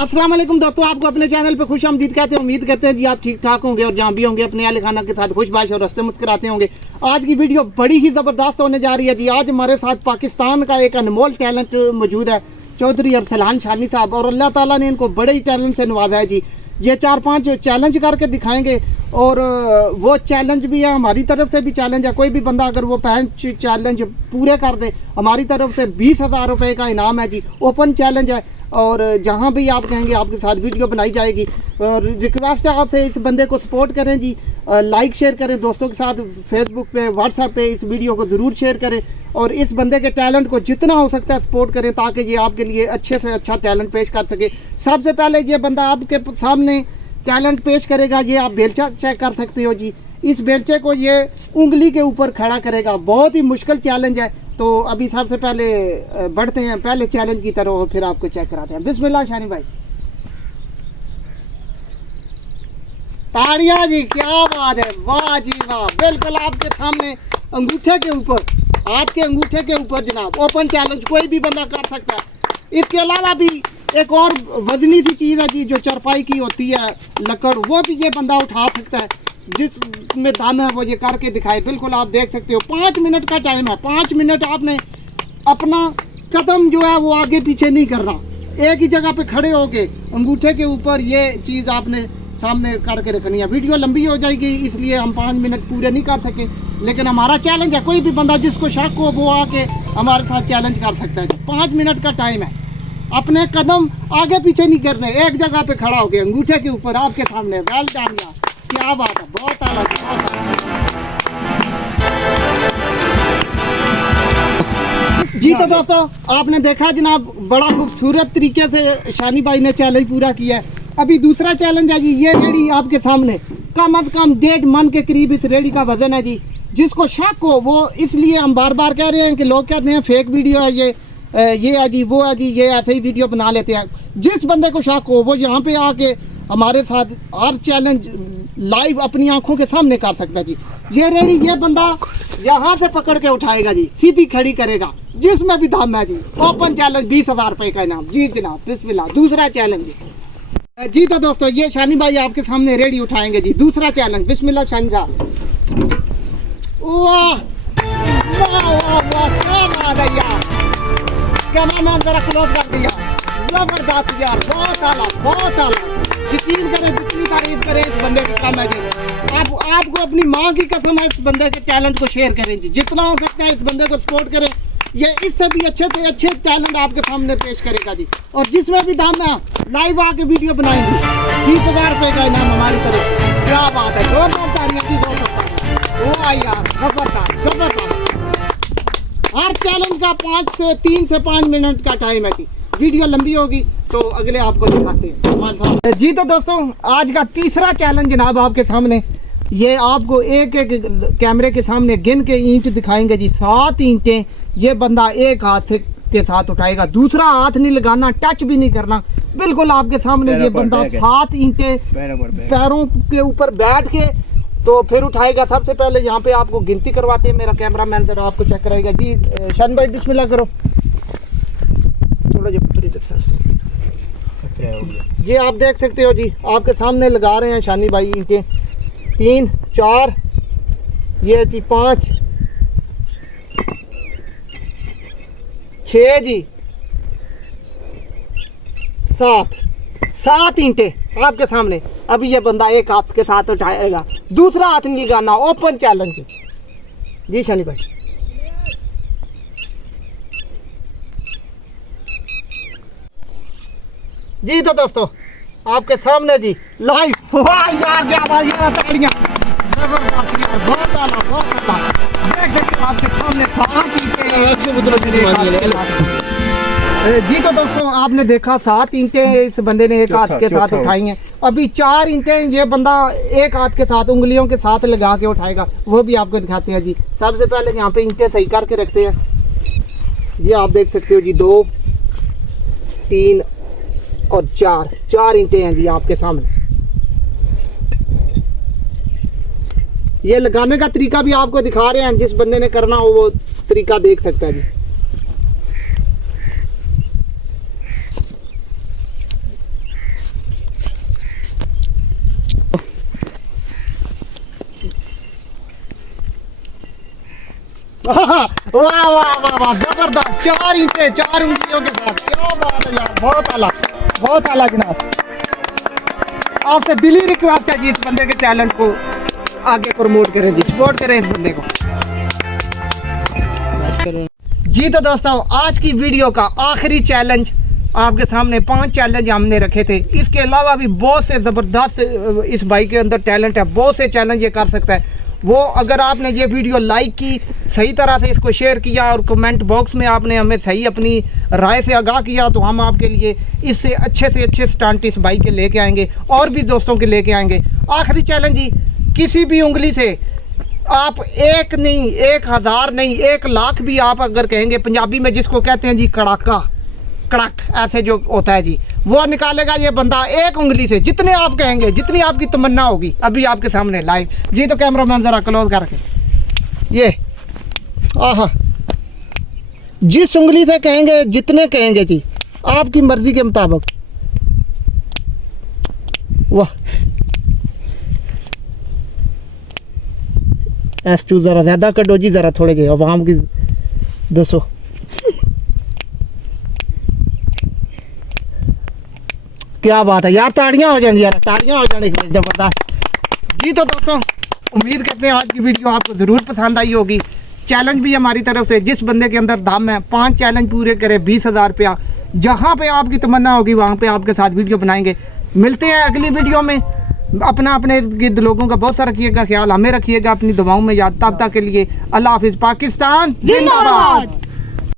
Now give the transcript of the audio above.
अस्सलाम वालेकुम दोस्तों, आपको अपने चैनल पे खुश आमदीद कहते हैं। उम्मीद करते हैं जी आप ठीक ठाक होंगे और जहाँ भी होंगे अपने अहल खाना के साथ खुशबाश और रस्ते मुस्कुराते होंगे। आज की वीडियो बड़ी ही ज़बरदस्त होने जा रही है जी। आज हमारे साथ पाकिस्तान का एक अनमोल टैलेंट मौजूद है, चौधरी अरसलान शानी साहब, और अल्लाह ताला ने इनको बड़े ही टैलेंट से नवाजा है जी। ये 4-5 चैलेंज करके दिखाएंगे और वो चैलेंज भी है, हमारी तरफ से भी चैलेंज है। कोई भी बंदा अगर वो 5 चैलेंज पूरे कर दे, हमारी तरफ से 20,000 रुपये का इनाम है जी। ओपन चैलेंज है और जहाँ भी आप कहेंगे आपके साथ वीडियो बनाई जाएगी। और रिक्वेस्ट है आपसे, इस बंदे को सपोर्ट करें जी, लाइक शेयर करें दोस्तों के साथ, फेसबुक पे व्हाट्सएप पे इस वीडियो को ज़रूर शेयर करें और इस बंदे के टैलेंट को जितना हो सकता है सपोर्ट करें ताकि ये आपके लिए अच्छे से अच्छा टैलेंट पेश कर सके। सबसे पहले ये बंदा आपके सामने टैलेंट पेश करेगा। ये आप बेलचा चेक कर सकते हो जी। इस बेलचे को ये उंगली के ऊपर खड़ा करेगा। बहुत ही मुश्किल चैलेंज है। तो अभी सबसे पहले बढ़ते हैं पहले चैलेंज की तरफ और फिर आपको चेक कराते हैं। बिस्मिल्लाह शानी भाई। ताड़िया जी, क्या बात है, वाह जी वाह। बिल्कुल आपके सामने अंगूठे के ऊपर, हाथ के अंगूठे के ऊपर जनाब ओपन चैलेंज कोई भी बंदा कर सकता है। इसके अलावा भी एक और वजनी सी चीज़ है जी, जो चरपाई की होती है लकड़, वो भी ये बंदा उठा सकता है। जिसमें दम है वो ये करके दिखाए। बिल्कुल आप देख सकते हो 5 मिनट का टाइम है। 5 मिनट आपने अपना कदम जो है वो आगे पीछे नहीं करना, एक ही जगह पे खड़े होके अंगूठे के ऊपर ये चीज़ आपने सामने करके रखनी है। वीडियो लंबी हो जाएगी इसलिए हम 5 मिनट पूरे नहीं कर सके, लेकिन हमारा चैलेंज है, कोई भी बंदा जिसको शक हो वो आके हमारे साथ चैलेंज कर सकता है। 5 मिनट का टाइम है। अपने कदम आगे पीछे नहीं करने, एक जगह पे खड़ा होके अंगूठे के ऊपर आपके सामने। वेल डन यार, क्या बात है, बहुत आला जी, बहुत आला। जी तो दोस्तों आपने देखा जनाब, बड़ा खूबसूरत तरीके से शानी भाई ने चैलेंज पूरा किया है। अभी दूसरा चैलेंज है जी। ये रेडी आपके सामने कम अज कम 1.5 मन के करीब इस रेडी का वजन है जी। जिसको शक हो वो, इसलिए हम बार बार कह रहे हैं कि लोग कहते हैं फेक वीडियो है ये है जी, वो है जी, ये ऐसे ही वीडियो बना लेते हैं। जिस बंदे को शक हो वो यहाँ पे आके हमारे साथ हर चैलेंज लाइव अपनी आंखों के सामने कर सकता है जी। ये रेडी ये बंदा यहाँ से पकड़ के उठाएगा जी, सीधी खड़ी करेगा, जिसमें भी दम है जी। ओपन चैलेंज 20,000 रुपये का इनाम जी जनाब। बिस्मिल्लाह। दूसरा चैलेंज जी तो दोस्तों ये शानी भाई आपके सामने रेडी उठाएंगे जी। दूसरा चैलेंज, बिस्मिल्लाह शानी साहब। वाह वाह वाह वाह, क्या बात है यार, कैमरामैन जरा क्लोज कर दिया। जबरदस्त यार, बहुत आला, बहुत आला। यकीन करें जितनी तारीफ करें इस बंदे की कम है जी। आपको अपनी माँ की कसम है, इस बंदे के टैलेंट को शेयर करें जी, जितना हो सकता है इस बंदे को सपोर्ट करें। ये इससे भी अच्छे से अच्छे टैलेंट आपके सामने पेश करेगा जी। और जिसमें भी दाम है लाइव आके वीडियो बनाएंगे। 20,000 रुपये का इनाम हमारी तरफ। क्या बात है, जोरदार तालियां जी, जोरदार यार, जबरदस्त जबरदस्त। हर चैलेंज का 3 से 5 मिनट का टाइम है जी। वीडियो लंबी होगी तो अगले आपको दिखाते हैं हमारे साथ जी। तो दोस्तों आज का तीसरा चैलेंज जनाब आपके सामने, ये आपको एक एक कैमरे के सामने गिन के ईंट दिखाएंगे जी। 7 ईंटें ये बंदा एक हाथ से के साथ उठाएगा, दूसरा हाथ नहीं लगाना, टच भी नहीं करना। बिल्कुल आपके सामने ये बंदा 7 ईंटें पैरों के ऊपर बैठ के तो फिर उठाएगा। सबसे पहले यहाँ पे आपको गिनती करवाते हैं, मेरा कैमरा मैन जरा आपको चेक कराएगा जी। शान भाई बिस्मिल्लाह करो। थोड़ा जो ये आप देख सकते हो जी, आपके सामने लगा रहे हैं शानी भाई ईंटें। 3 4 ये जी, 5 6 जी, 7 ईंटें आपके सामने। अभी ये बंदा एक हाथ के साथ उठाएगा, दूसरा हाथ नहीं लगाना। ओपन चैलेंज जी शानी भाई। जी तो दोस्तों आपके सामने जी लाइव। वाह यार, क्या तालियां, जबरदस्त यार, बहुत आला, बहुत आला। देख सकते हो आपके सामने 7 जी। तो दोस्तों आपने देखा 7 ईंटें इस बंदे ने एक हाथ के साथ उठाई हैं। अभी 4 ईंटें ये बंदा एक हाथ के साथ उंगलियों के साथ लगा के उठाएगा, वो भी आपको दिखाते हैं जी। सबसे पहले यहाँ पे ईंटें सही करके रखते हैं। ये आप देख सकते हो जी, 2 3 और 4 ईंटें हैं जी आपके सामने। ये लगाने का तरीका भी आपको दिखा रहे हैं, जिस बंदे ने करना हो वो तरीका देख सकता है जी। वाह वाह वाह वाह, जबरदस्त, 4 ईंटें 4 उंगलियों के साथ, क्या बात है यार, बहुत आला जनाब। आपसे दिली रिक्वेस्ट है जी, इस बंदे के टैलेंट को आगे प्रमोट करें जी, सपोर्ट करें इस बंदे को जी। तो दोस्तों, आज की वीडियो का आखिरी चैलेंज आपके सामने 5 चैलेंज हमने रखे थे। इसके अलावा भी बहुत से ज़बरदस्त इस भाई के अंदर टैलेंट है, बहुत से चैलेंज ये कर सकता है वो। अगर आपने ये वीडियो लाइक की, सही तरह से इसको शेयर किया और कमेंट बॉक्स में आपने हमें सही अपनी राय से आगाह किया, तो हम आपके लिए इससे अच्छे स्टंट इस भाई के लेके आएंगे और भी दोस्तों के लेके आएंगे। आखिरी चैलेंज जी, किसी भी उंगली से आप 1 नहीं, 1000 नहीं, 1 लाख भी आप अगर कहेंगे, पंजाबी में जिसको कहते हैं जी कड़ाका, कड़क ऐसे जो होता है जी, वो निकालेगा ये बंदा 1 उंगली से। जितने आप कहेंगे, जितनी आपकी तमन्ना होगी, अभी आपके सामने लाइव जी। तो कैमरामैन जरा क्लोज करके ये, आहा, जिस उंगली से कहेंगे, जितने कहेंगे जी, आपकी मर्जी के मुताबिक। वाह, S2 जरा ज्यादा कटो जी, जरा थोड़े जे आवाम की दसो। क्या बात है यार, ताड़ियां हो जानी यार, ताड़ियां हो जाने, जबरदस्त जी। तो दोस्तों, उम्मीद करते हैं आज की वीडियो आपको ज़रूर पसंद आई होगी। चैलेंज भी हमारी तरफ से, जिस बंदे के अंदर दम है, 5 चैलेंज पूरे करे, 20,000 रुपया। जहाँ पे आपकी तमन्ना होगी वहाँ पे आपके साथ वीडियो बनाएंगे। मिलते हैं अगली वीडियो में। अपने इर्द गिर्द लोगों का बहुत सारा रखिएगा ख्याल, हमें रखिएगा अपनी दुआओं में याद। तब तक के लिए अल्लाह हाफिज़। पाकिस्तान जिंदाबाद।